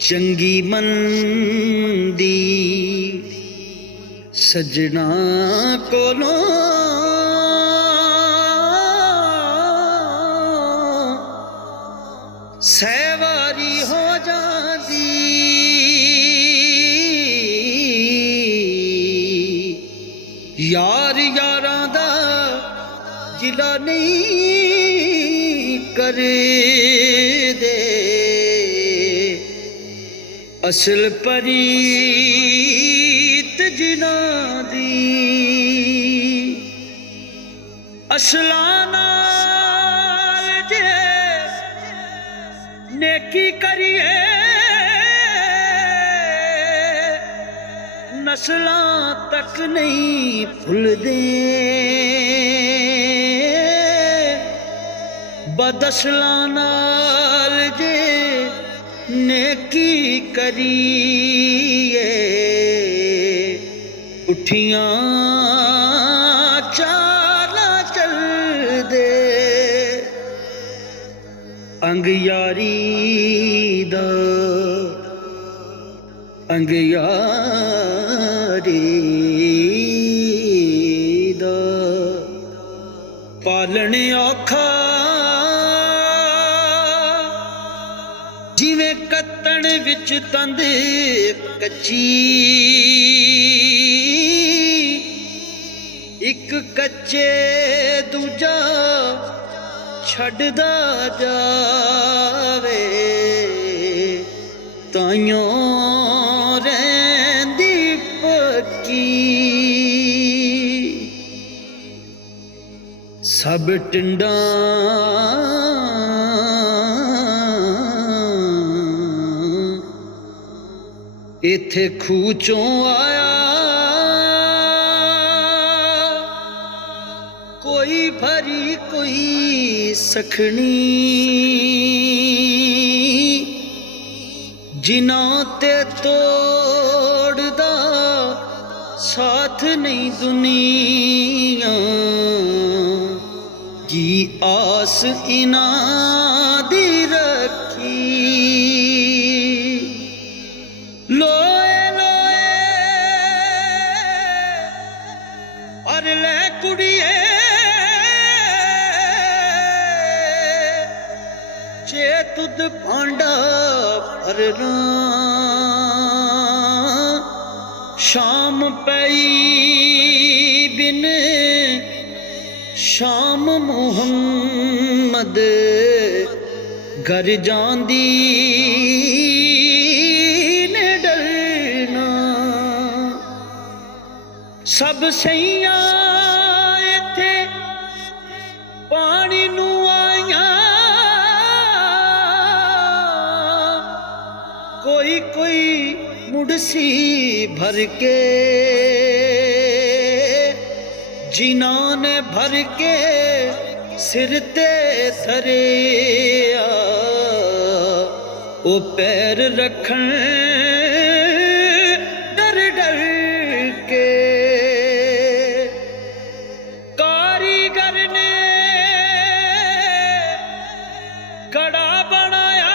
चंगी मंदी सजना कोलों सहवारी हो जाती यार यारां दा गिला नहीं करे दे असल परीत जिना दी असला नाल जे नेकी करिए नस्लां तक नहीं भुलदे बदसलां नाल जे नेकी करिए उठियां चाला चल दे अंग यारी दा अंग यारी दा पालन औखा जिवें कत्तण विच तंद कच्ची एक कच्चे दूजा छड्डदा जावे ताइयों रहिंदी पक्की सब टिंडां इत्थे खूह चों आया कोई भरी कोई सखनी जिन्हां ते तोड़दा साथ नहीं दुनिया की आस इन्हां दी रखी लोए लोए और ले कुड़िए जे तुद भांडा भरना शाम पई बिन शाम मुहम्मद घर जांदी सब सैया इत्थे पानी नू आइया कोई कोई मुड़सी भर के जिन्हां ने भर के सिर ते धरिया ओ पैर रखन डर डर के कारीगर ने कड़ा बनाया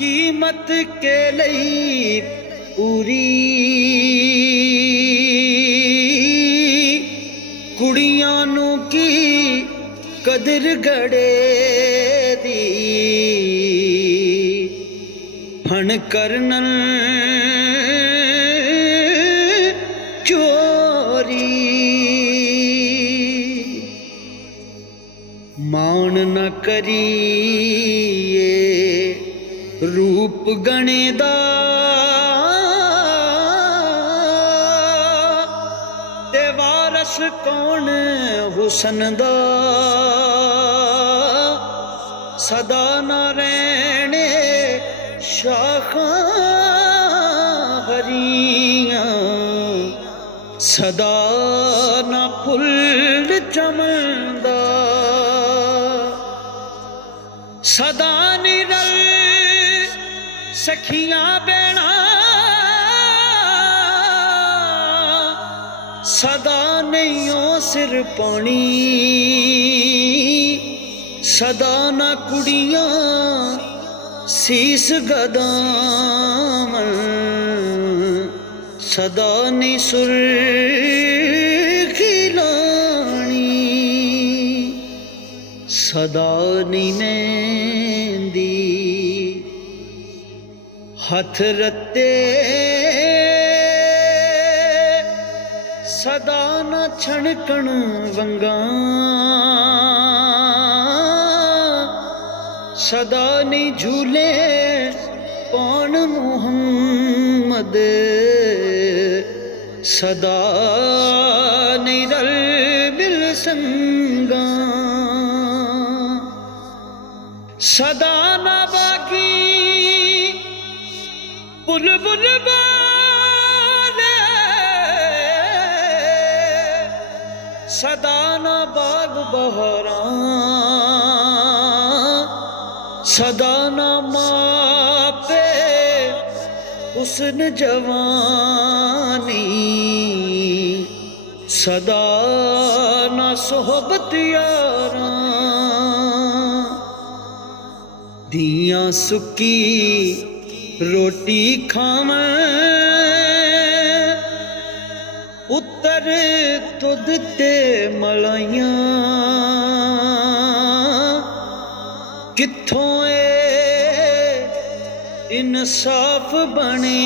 कीमत के लई पूरी कुड़ियां नू की कदर गड़े दी फण करनन चोरी मान न करिए रूप गणे दा ते वारस कौन हुसन दा सदा न रहने शाखां हरियां सदा न फुल चमनदा सदा निरल सखियां बैणा सदा नहीं सिर पानी ਸਦਾ ਨਾ ਕੁੜੀਆਂ ਸੀਸ ਗਦਾਵਣ, ਸਦਾ ਨੀ ਸੁਰਖੀ ਲਾਣੀ, ਸਦਾ ਨੀ ਮਹਿੰਦੀ ਹੱਥ ਰੱਤੇ, ਸਦਾ ਨਾ ਛਣਕਣ ਵੰਗਾਂ, ਸਦਾ ਨੀ ਝੂਲੇ ਪਾਉਣ ਮੁਹੰਮਦ, ਸਦਾ ਨੀ ਰਲ ਮਿਲ ਸੰਗਾਂ, ਸਦਾ ਨਾ ਬਾਗੀ ਬੁਲਬੁਲ ਬਾਲੇ, ਸਦਾ ਨਾ ਬਾਗ ਬਹਾਰਾਂ, ਸਦਾ ਨਾ ਮਾਪੇ ਹੁਸਨ ਜਵਾਨੀ, ਸਦਾ ਨਾ ਸੁਹਬਤ ਯਾਰਾਂ, ਦੀਆਂ ਸੁੱਕੀ ਰੋਟੀ ਖਾਵਾਂ, ਉੱਤਰ ਤੁਧ ਤੇ ਮਲਾਈਆਂ, ਕਿੱਥੋਂ ਇਨਸਾਫ ਬਣੇ,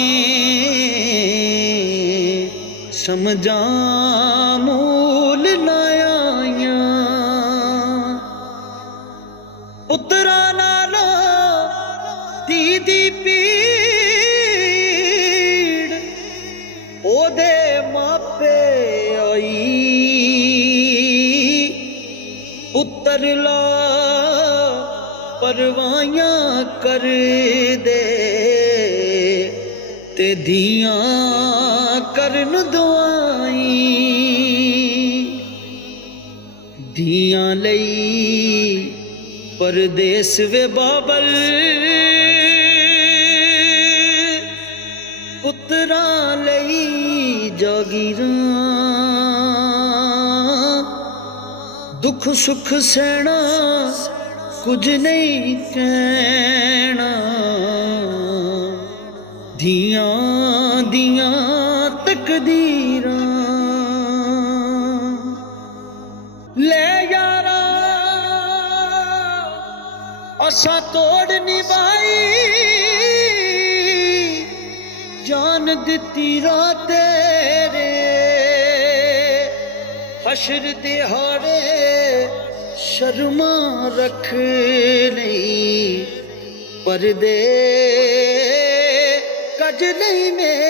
ਸਮਝਾਂ ਮੂਲ ਨਾ ਆਈਆਂ, ਪੁੱਤਰਾਂ ਨਾਲੋਂ ਧੀ ਦੀ ਪੀੜ ਉਹਦੇ ਮਾਪੇ ਆਈ, ਪੁੱਤਰ ਲਾ ਪਰਵਾਈਆਂ ਕਰ ਦੇ ਤੇ ਧੀਆਂ ਕਰਨ ਦੁਆਈ, ਧੀਆਂ ਲਈ ਪਰਦੇਸ ਵੇ ਬਾਬਲ, ਪੁੱਤਰਾਂ ਲਈ ਜਾਗੀਰਾਂ, ਦੁੱਖ ਸੁੱਖ ਸਹਿਣਾ ਕੁਝ ਨਹੀਂ ਕਹਿਣਾ, ਧੀਆਂ ਦੀਆਂ ਤਕਦੀਰਾਂ, ਲੈ ਯਾਰਾ ਅਸਾਂ ਤੋੜ ਨਿਭਾਈ, ਜਾਨ ਦਿੱਤੀ ਰਾਹ ਤੇਰੇ, ਹਸ਼ਰ ਦਿਹਾੜੇ ਸ਼ਰਮਾ ਰੱਖ ਲਈ, ਪਰਦੇ ਕੱਜ ਲਈ ਮੇਰੇ।